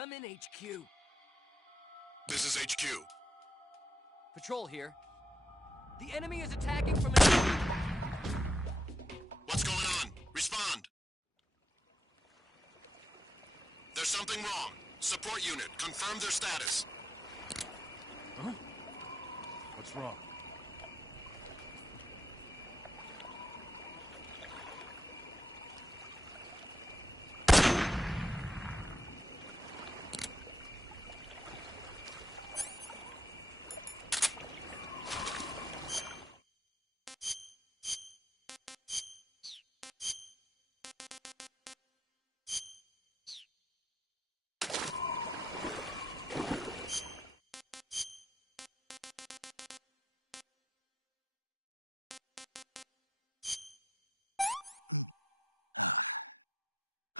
Come in, HQ. This is HQ. Patrol here. The enemy is attacking from What's going on? Respond. There's something wrong. Support unit, confirm their status. Huh? What's wrong?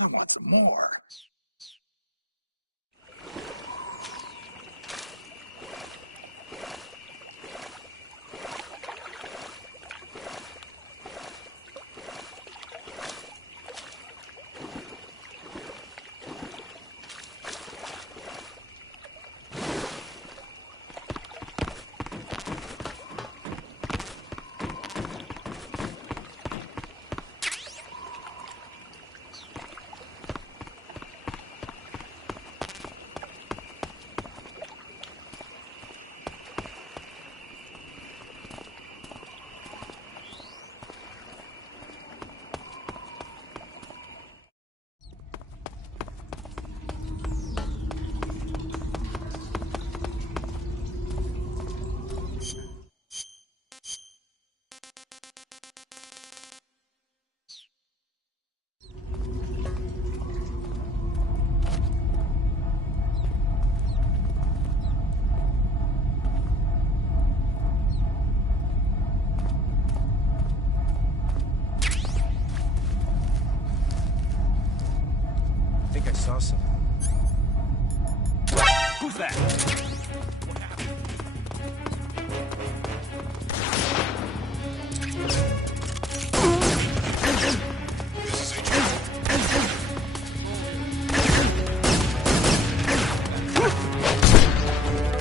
I want some more. I think I saw something. Who's that? What happened? This is HQ.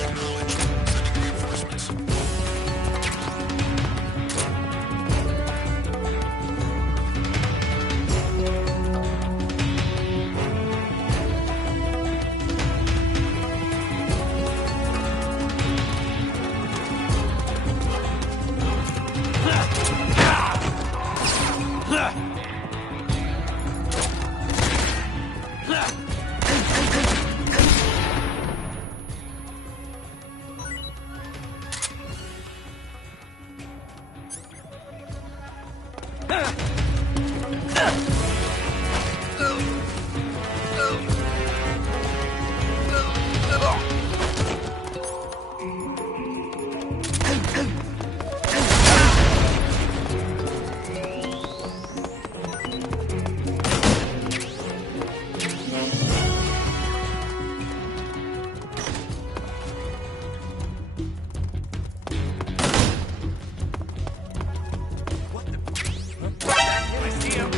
Acknowledged. Sending reinforcements. I see him.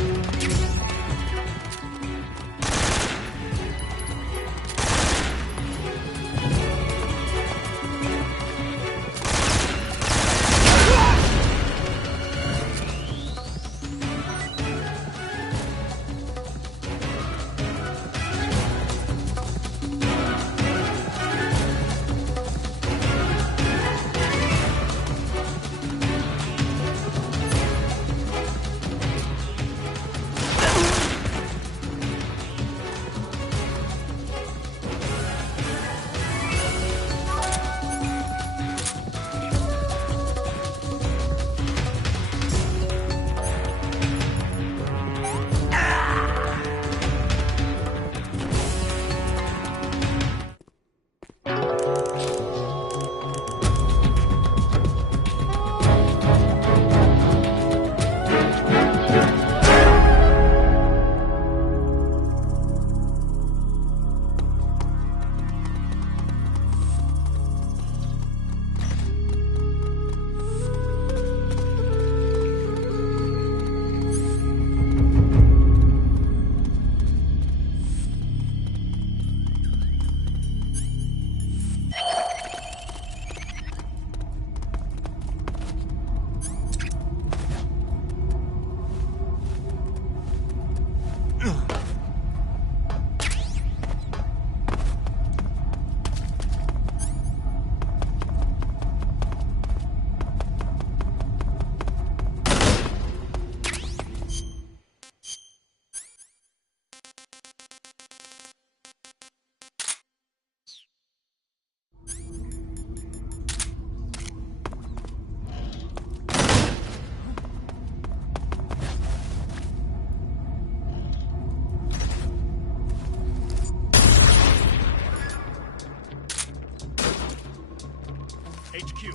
HQ.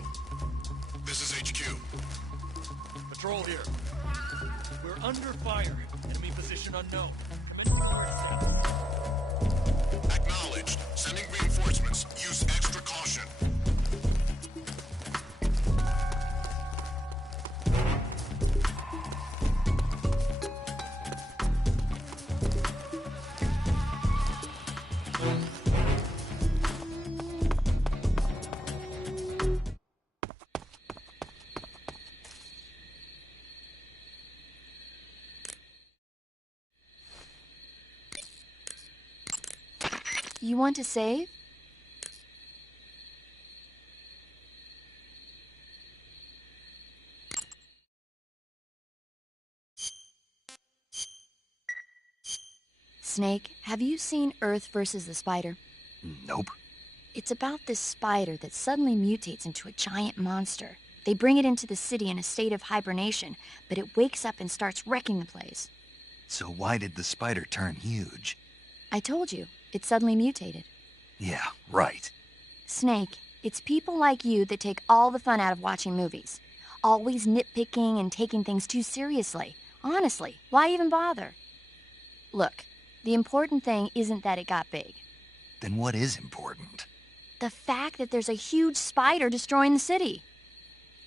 This is HQ. Patrol here. We're under fire. Enemy position unknown. Commence target scan. Acknowledged. Sending reinforcements. Use extra caution. You want to save? Snake, have you seen Earth versus the Spider? Nope. It's about this spider that suddenly mutates into a giant monster. They bring it into the city in a state of hibernation, but it wakes up and starts wrecking the place. So why did the spider turn huge? I told you, it suddenly mutated. Yeah, right. Snake, it's people like you that take all the fun out of watching movies. Always nitpicking and taking things too seriously. Honestly, why even bother? Look, the important thing isn't that it got big. Then what is important? The fact that there's a huge spider destroying the city.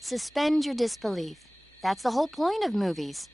Suspend your disbelief. That's the whole point of movies.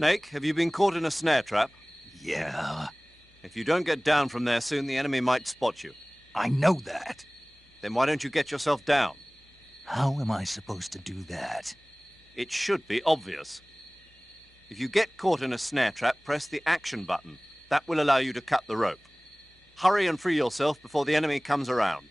Snake, have you been caught in a snare trap? Yeah, If you don't get down from there soon, the enemy might spot you. I know that. Then why don't you get yourself down? How am I supposed to do that? It should be obvious. If you get caught in a snare trap, press the action button. That will allow you to cut the rope. Hurry and free yourself before the enemy comes around.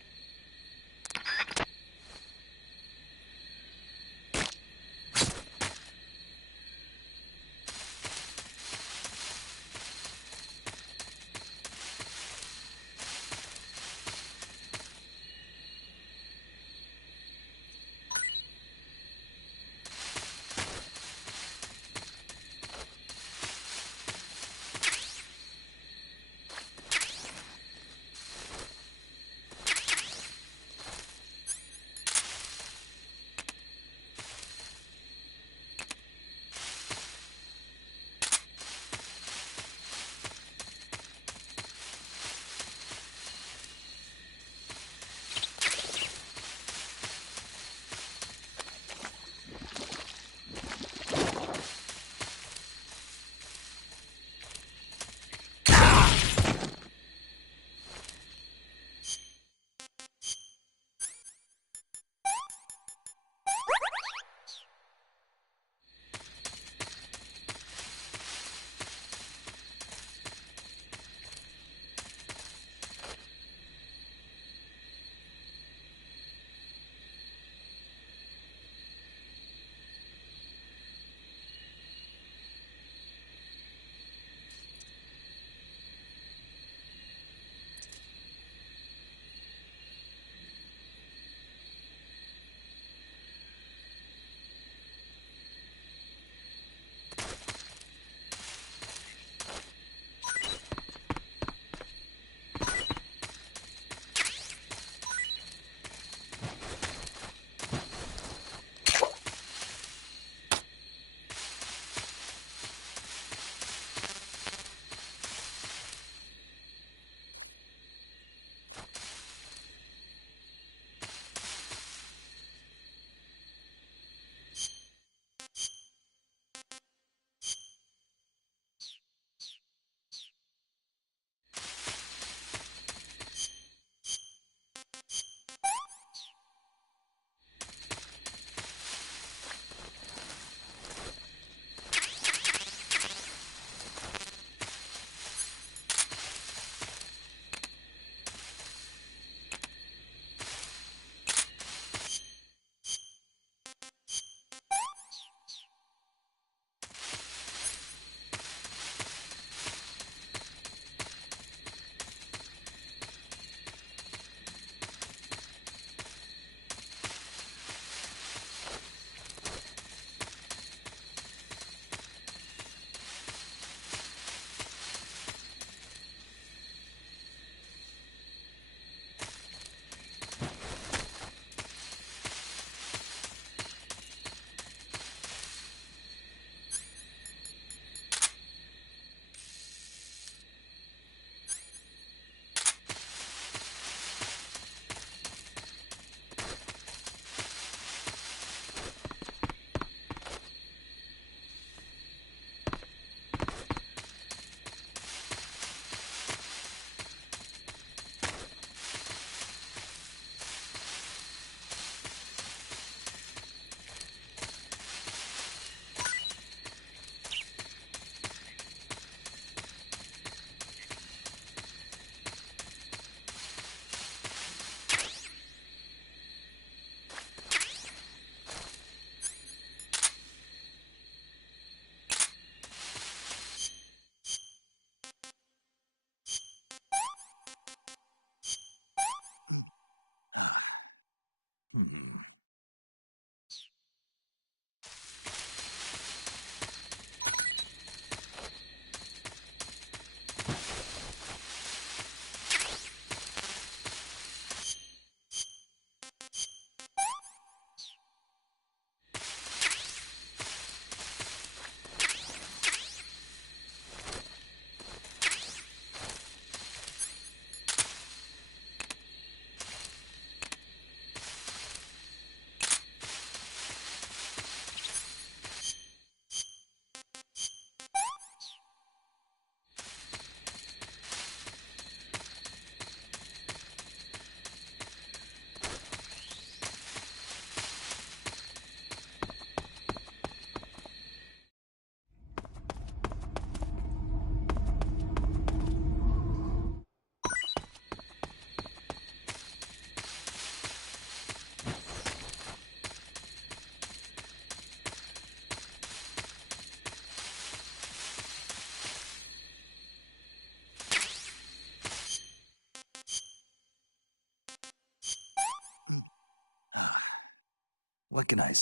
What can I say?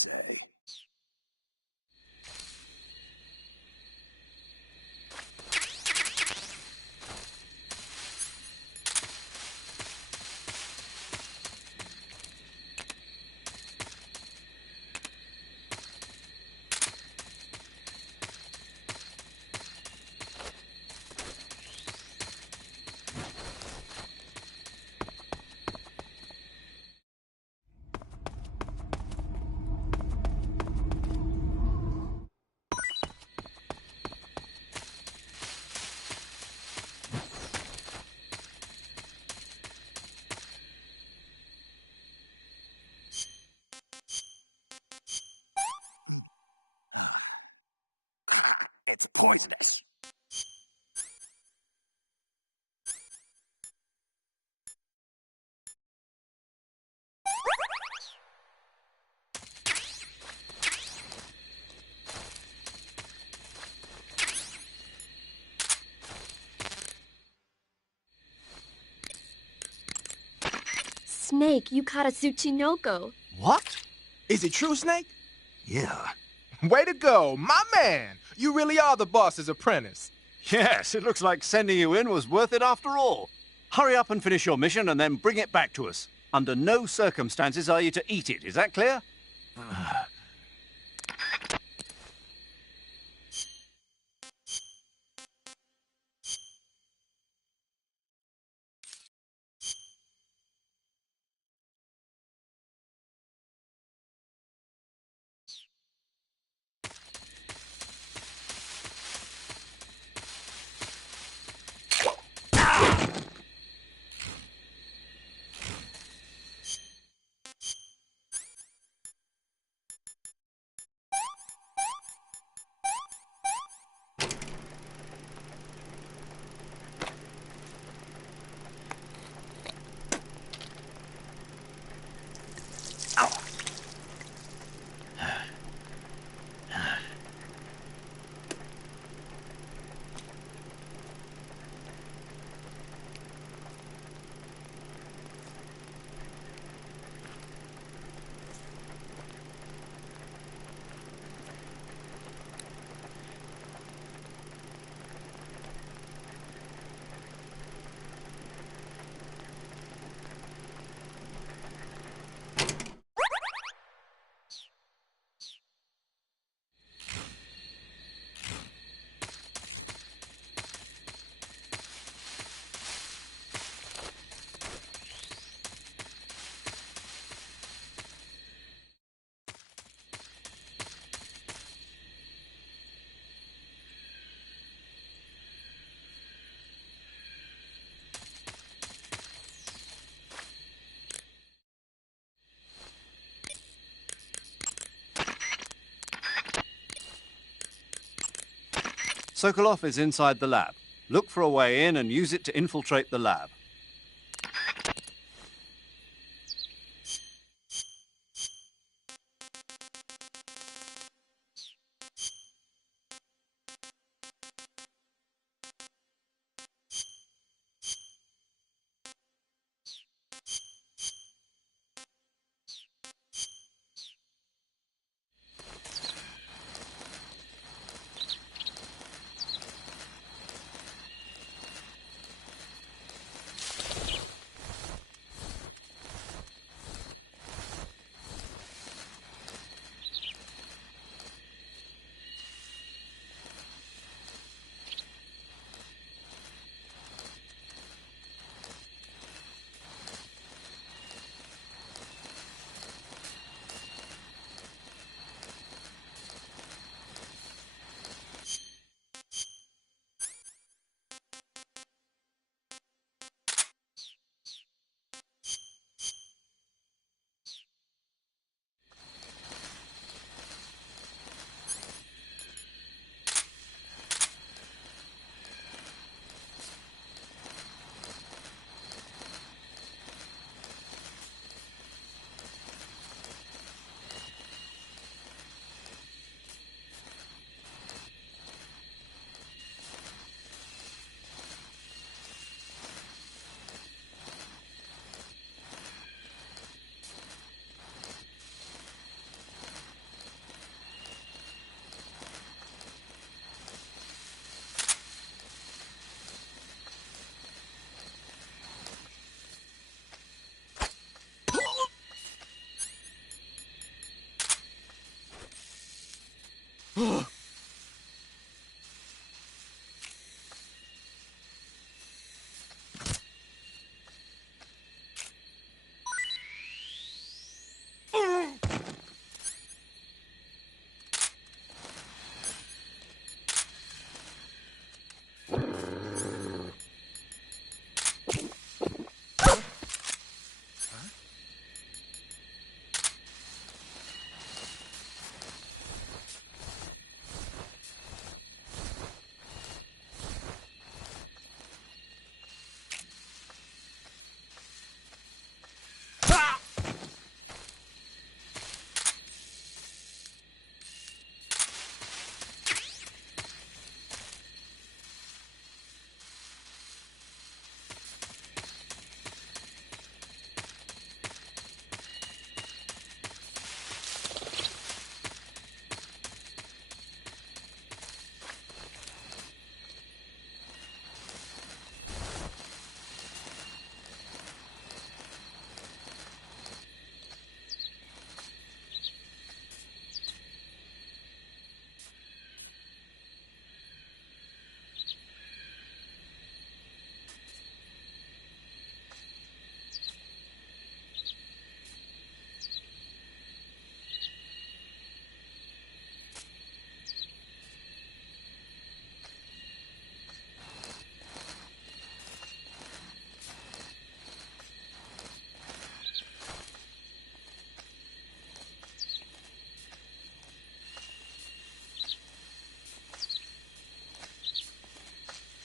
It's pointless. Snake, you caught a Tsuchinoko. What? Is it true, Snake? Yeah. Way to go, my man! You really are the boss's apprentice. Yes, it looks like sending you in was worth it after all. Hurry up and finish your mission and then bring it back to us. Under no circumstances are you to eat it, is that clear? Sokolov is inside the lab. Look for a way in and use it to infiltrate the lab.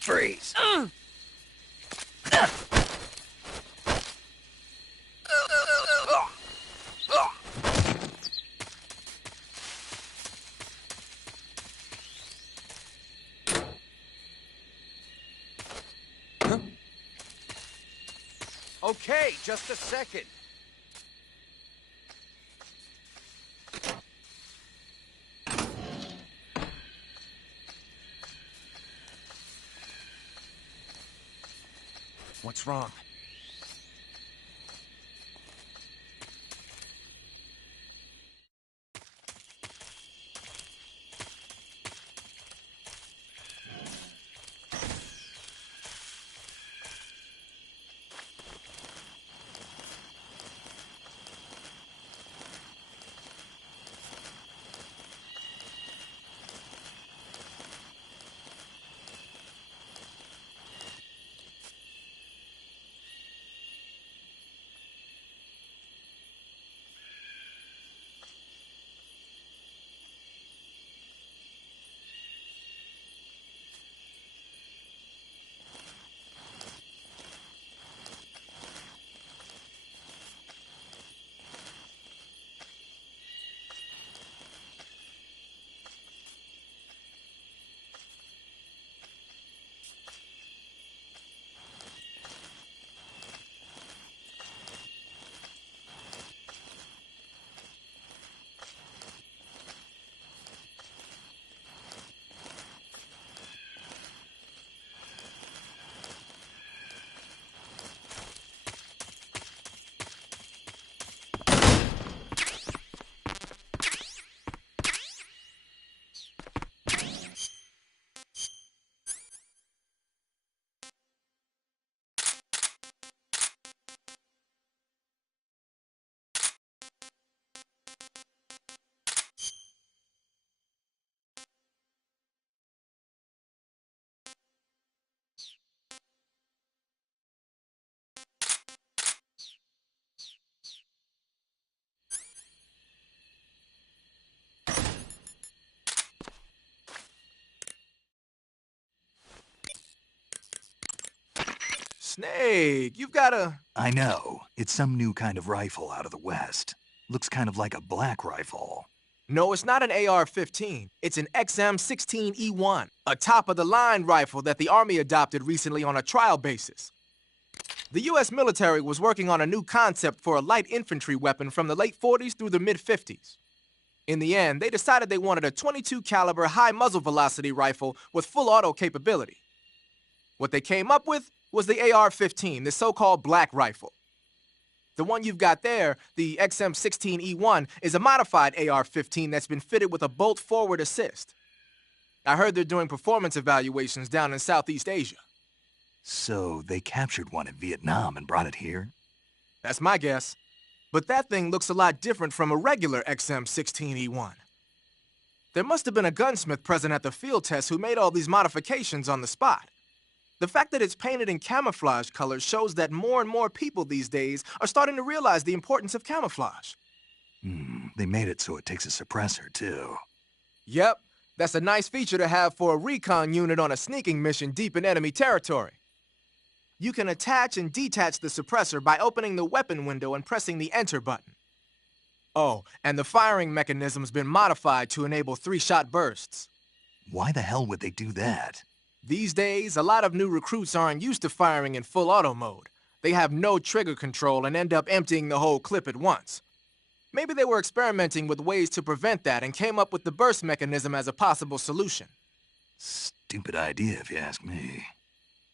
Freeze. Okay, just a second. What's wrong? Snake, you've got a... I know. It's some new kind of rifle out of the West. Looks kind of like a black rifle. No, it's not an AR-15. It's an XM-16E1, a top-of-the-line rifle that the Army adopted recently on a trial basis. The U.S. military was working on a new concept for a light infantry weapon from the late 40s through the mid-50s. In the end, they decided they wanted a .22 caliber high muzzle velocity rifle with full auto capability. What they came up with was the AR-15, the so-called black rifle. The one you've got there, the XM16E1, is a modified AR-15 that's been fitted with a bolt-forward assist. I heard they're doing performance evaluations down in Southeast Asia. So they captured one in Vietnam and brought it here? That's my guess. But that thing looks a lot different from a regular XM16E1. There must have been a gunsmith present at the field test who made all these modifications on the spot. The fact that it's painted in camouflage colors shows that more and more people these days are starting to realize the importance of camouflage. They made it so it takes a suppressor, too. Yep, that's a nice feature to have for a recon unit on a sneaking mission deep in enemy territory. You can attach and detach the suppressor by opening the weapon window and pressing the enter button. Oh, and the firing mechanism's been modified to enable 3-shot bursts. Why the hell would they do that? These days, a lot of new recruits aren't used to firing in full auto mode. They have no trigger control and end up emptying the whole clip at once. Maybe they were experimenting with ways to prevent that and came up with the burst mechanism as a possible solution. Stupid idea, if you ask me.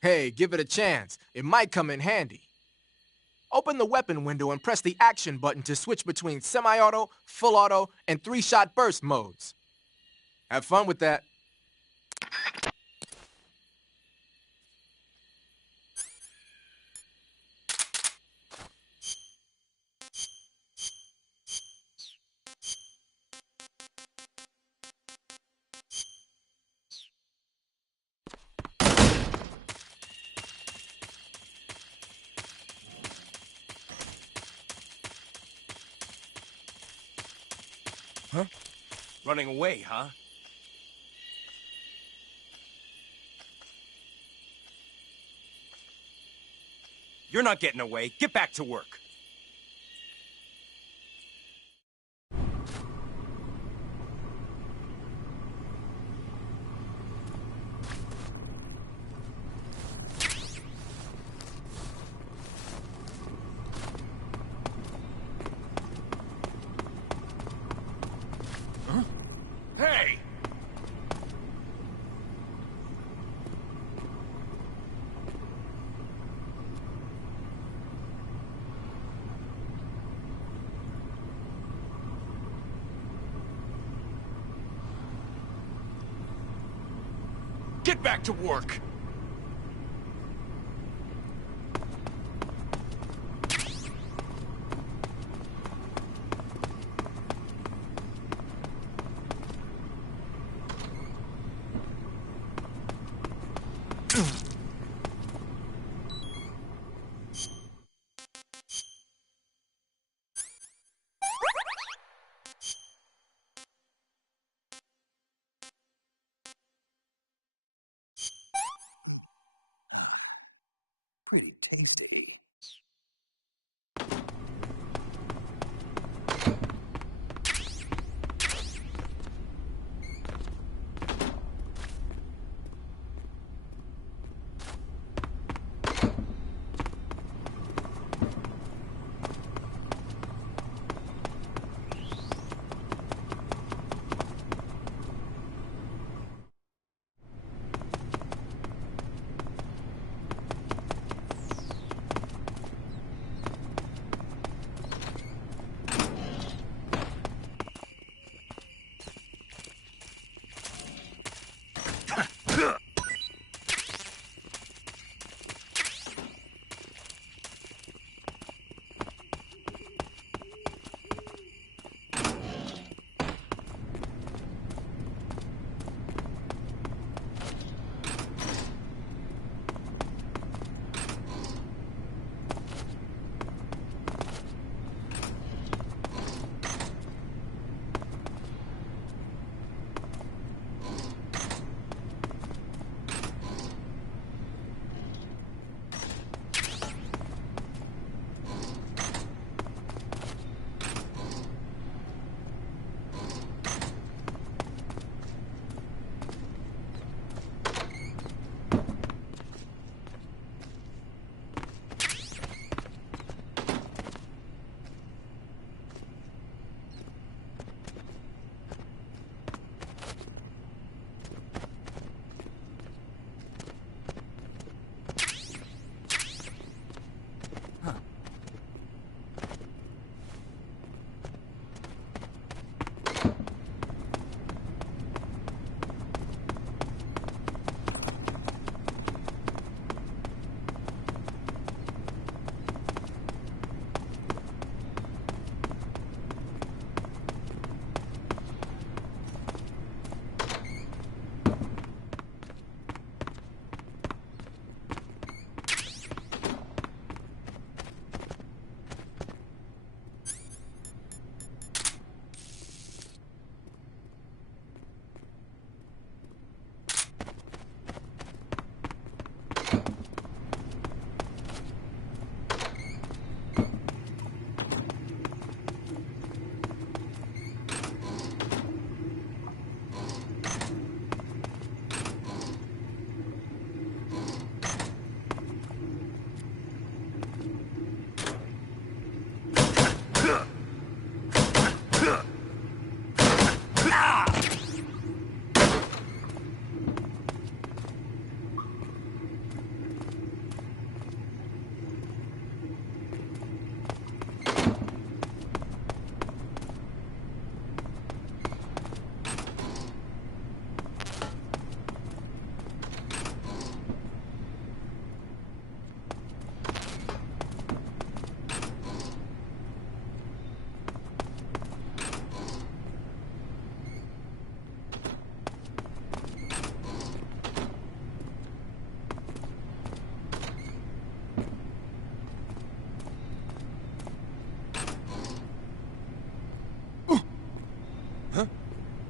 Hey, give it a chance. It might come in handy. Open the weapon window and press the action button to switch between semi-auto, full auto, and 3-shot burst modes. Have fun with that. Huh? Running away, huh? You're not getting away. Get back to work. Huh? Hey! Get back to work!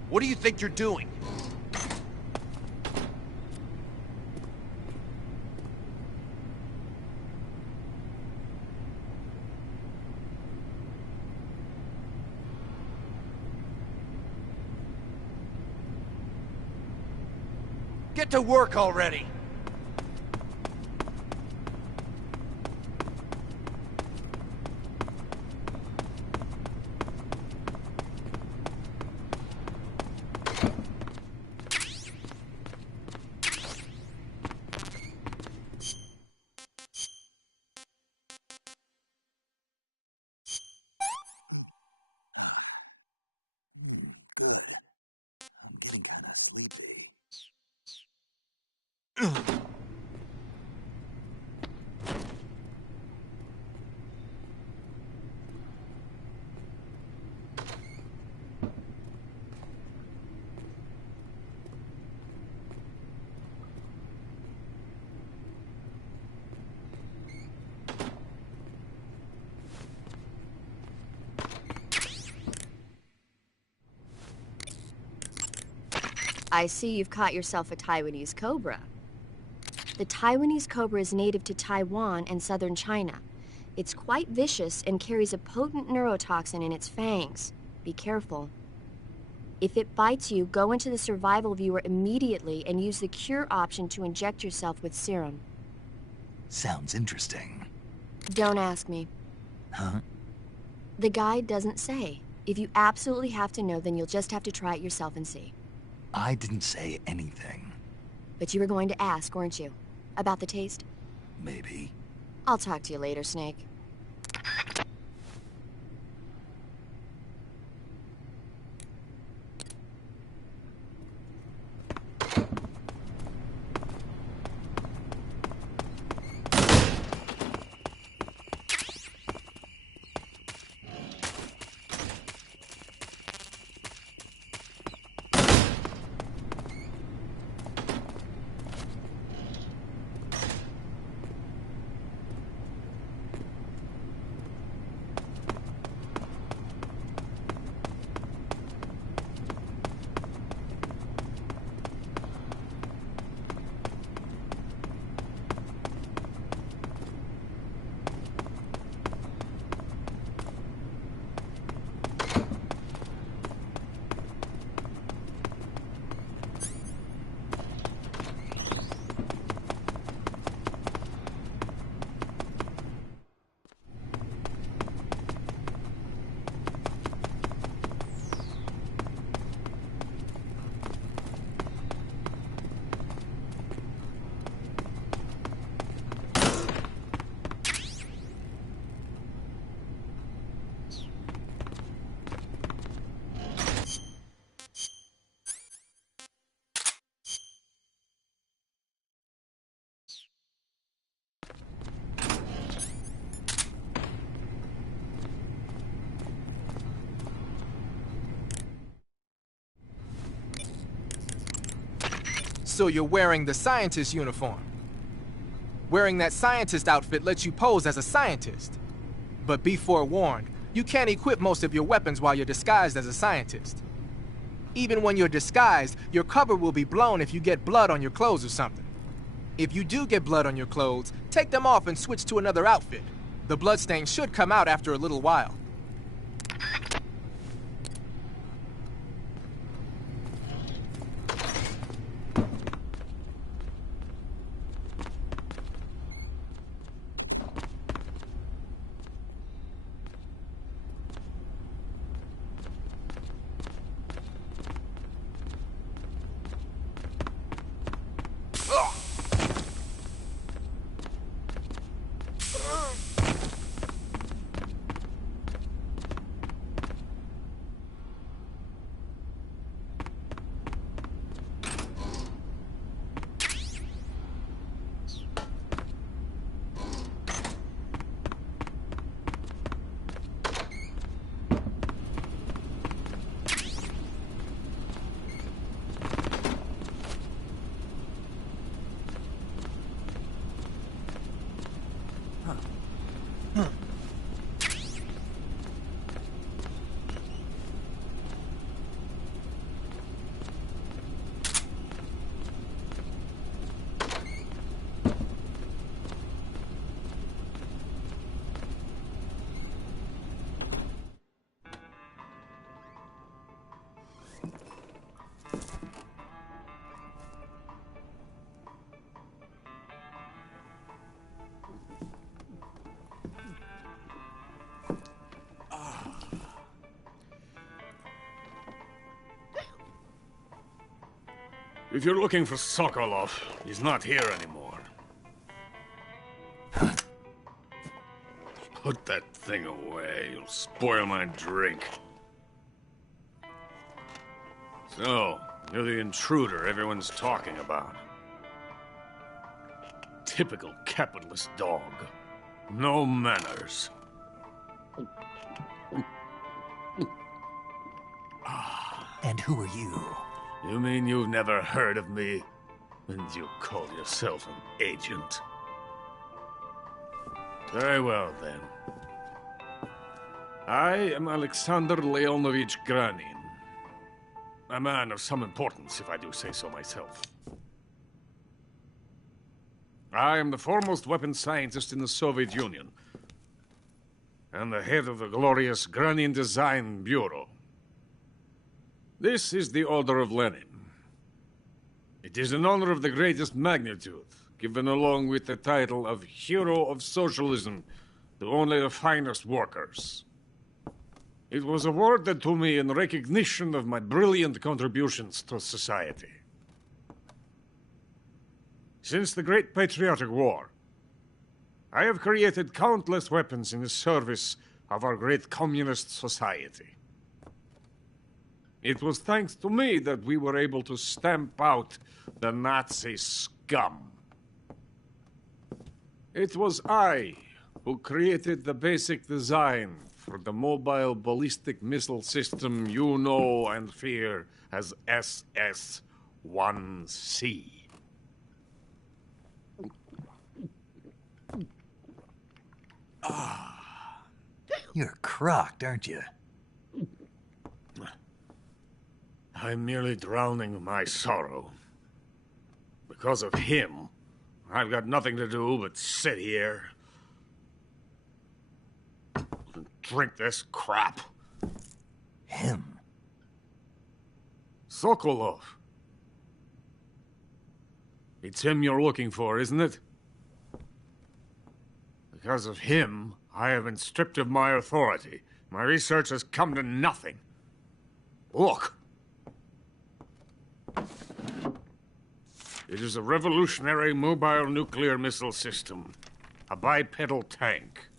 What do you think you're doing? Get to work already! I see you've caught yourself a Taiwanese cobra. The Taiwanese cobra is native to Taiwan and southern China. It's quite vicious and carries a potent neurotoxin in its fangs. Be careful. If it bites you, go into the survival viewer immediately and use the cure option to inject yourself with serum. Sounds interesting. Don't ask me. Huh? The guide doesn't say. If you absolutely have to know, then you'll just have to try it yourself and see. I didn't say anything. But you were going to ask, weren't you? About the taste? Maybe. I'll talk to you later, Snake. So you're wearing the scientist uniform. Wearing that scientist outfit lets you pose as a scientist. But be forewarned, you can't equip most of your weapons while you're disguised as a scientist. Even when you're disguised, your cover will be blown if you get blood on your clothes or something. If you do get blood on your clothes, take them off and switch to another outfit. The bloodstains should come out after a little while. If you're looking for Sokolov, he's not here anymore. Put that thing away. You'll spoil my drink. So, you're the intruder everyone's talking about. Typical capitalist dog. No manners. And who are you? You mean you've never heard of me? And you call yourself an agent? Very well, then. I am Alexander Leonovich Graniny. A man of some importance, if I do say so myself. I am the foremost weapons scientist in the Soviet Union, and the head of the glorious Graniny Design Bureau. This is the Order of Lenin. It is an honor of the greatest magnitude, given along with the title of Hero of Socialism to only the finest workers. It was awarded to me in recognition of my brilliant contributions to society. Since the Great Patriotic War, I have created countless weapons in the service of our great communist society. It was thanks to me that we were able to stamp out the Nazi scum. It was I who created the basic design for the mobile ballistic missile system you know and fear as SS-1C. You're crocked, aren't you? I'm merely drowning my sorrow. Because of him, I've got nothing to do but sit here and drink this crap. Him? Sokolov. It's him you're looking for, isn't it? Because of him, I have been stripped of my authority. My research has come to nothing. Look. It is a revolutionary mobile nuclear missile system. A bipedal tank.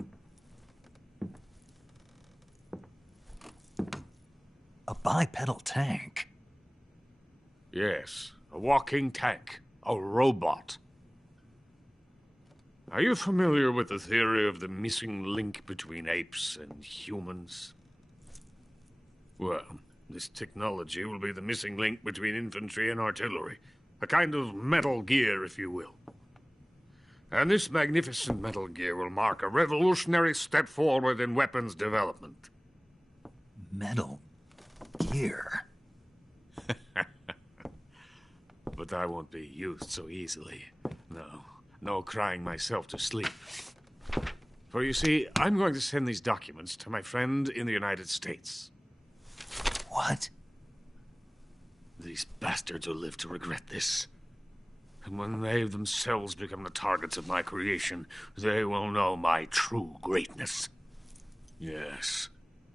A bipedal tank? Yes, a walking tank. A robot. Are you familiar with the theory of the missing link between apes and humans? Well, this technology will be the missing link between infantry and artillery. A kind of Metal Gear, if you will. And this magnificent Metal Gear will mark a revolutionary step forward in weapons development. Metal Gear? But I won't be used so easily. No crying myself to sleep. For you see, I'm going to send these documents to my friend in the United States. What? These bastards will live to regret this. And when they themselves become the targets of my creation, they will know my true greatness. Yes,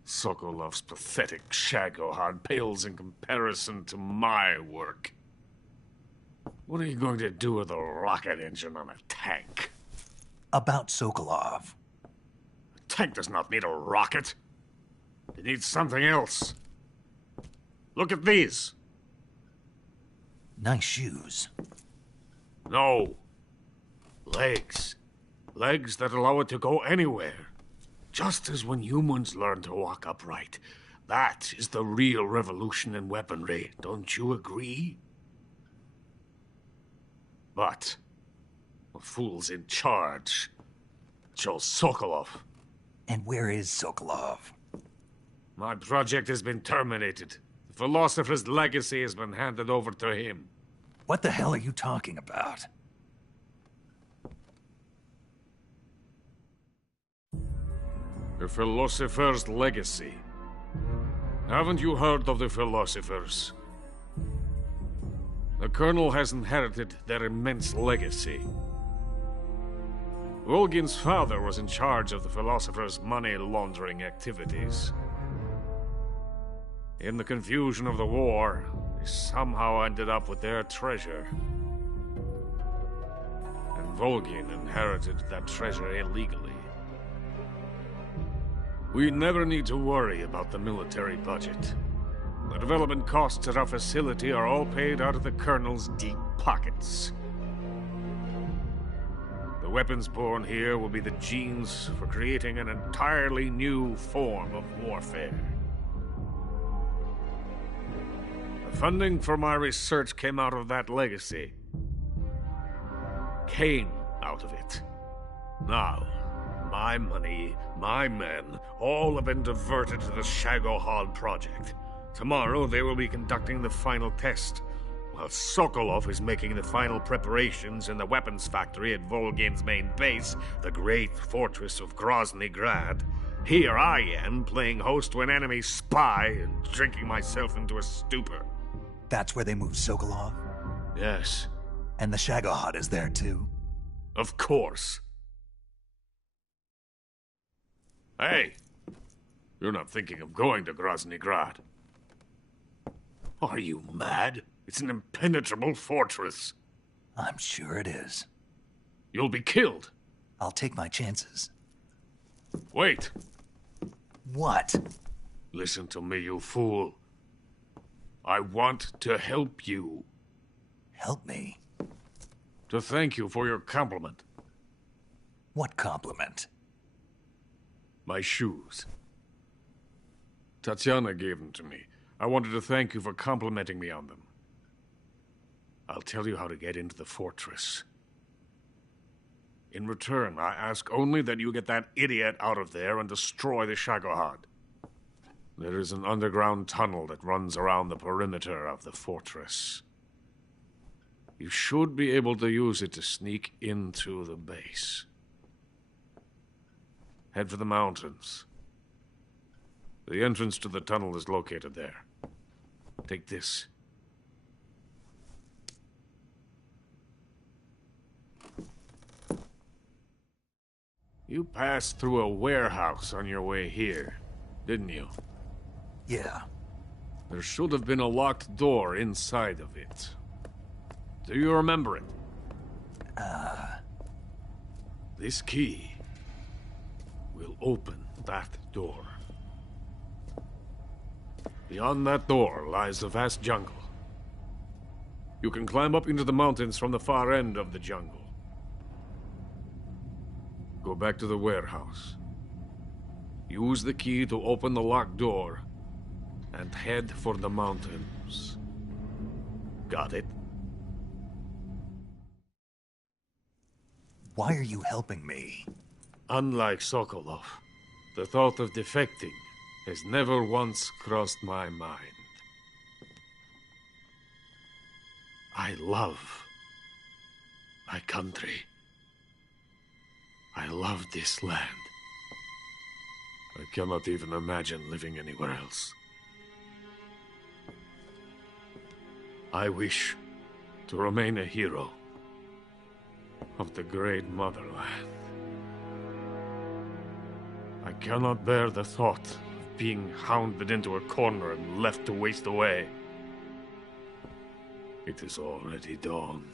Sokolov's pathetic shagohod pales in comparison to my work. What are you going to do with a rocket engine on a tank? About Sokolov. A tank does not need a rocket. It needs something else. Look at these. Nice shoes. No. Legs. Legs that allow it to go anywhere. Just as when humans learn to walk upright. That is the real revolution in weaponry. Don't you agree? But the fool's in charge. Joe Sokolov. And where is Sokolov? My project has been terminated. The philosopher's legacy has been handed over to him. What the hell are you talking about? The philosopher's legacy. Haven't you heard of the philosophers? The Colonel has inherited their immense legacy. Volgin's father was in charge of the philosophers' money laundering activities. In the confusion of the war, they somehow ended up with their treasure. And Volgin inherited that treasure illegally. We never need to worry about the military budget. The development costs at our facility are all paid out of the Colonel's deep pockets. The weapons born here will be the genes for creating an entirely new form of warfare. The funding for my research came out of that legacy. Came out of it. Now, my money, my men, all have been diverted to the Shagohod project. Tomorrow they will be conducting the final test, while Sokolov is making the final preparations in the weapons factory at Volgin's main base, the great fortress of Grozny Grad. Here I am, playing host to an enemy spy and drinking myself into a stupor. That's where they moved Sokolov? Yes. And the Shagohod is there too? Of course. Hey! You're not thinking of going to Grozny Grad. Are you mad? It's an impenetrable fortress. I'm sure it is. You'll be killed. I'll take my chances. Wait. What? Listen to me, you fool. I want to help you. Help me? To thank you for your compliment. What compliment? My shoes. Tatiana gave them to me. I wanted to thank you for complimenting me on them. I'll tell you how to get into the fortress. In return, I ask only that you get that idiot out of there and destroy the Shagohod. There is an underground tunnel that runs around the perimeter of the fortress. You should be able to use it to sneak into the base. Head for the mountains. The entrance to the tunnel is located there. Take this. You passed through a warehouse on your way here, didn't you? Yeah. There should have been a locked door inside of it. Do you remember it? This key will open that door. Beyond that door lies a vast jungle. You can climb up into the mountains from the far end of the jungle. Go back to the warehouse. Use the key to open the locked door and head for the mountains. Got it? Why are you helping me? Unlike Sokolov, the thought of defecting has never once crossed my mind. I love my country. I love this land. I cannot even imagine living anywhere else. I wish to remain a hero of the great motherland. I cannot bear the thought of being hounded into a corner and left to waste away. It is already dawn.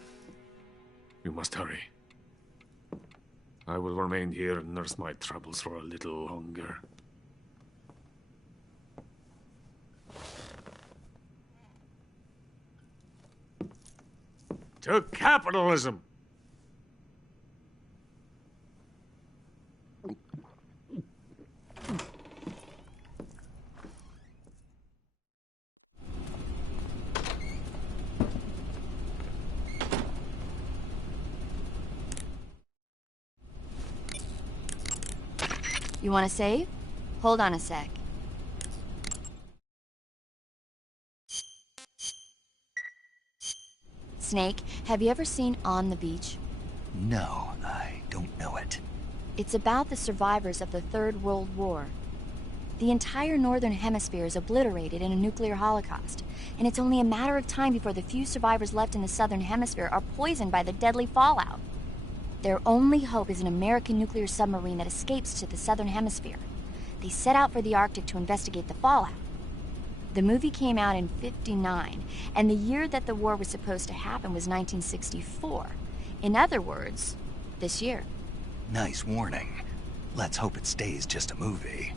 You must hurry. I will remain here and nurse my troubles for a little longer. To capitalism! You want to save? Hold on a sec. Snake, have you ever seen On the Beach? No, I don't know it. It's about the survivors of the Third World War. The entire Northern Hemisphere is obliterated in a nuclear holocaust, and it's only a matter of time before the few survivors left in the Southern Hemisphere are poisoned by the deadly fallout. Their only hope is an American nuclear submarine that escapes to the Southern Hemisphere. They set out for the Arctic to investigate the fallout. The movie came out in '59, and the year that the war was supposed to happen was 1964. In other words, this year. Nice warning. Let's hope it stays just a movie.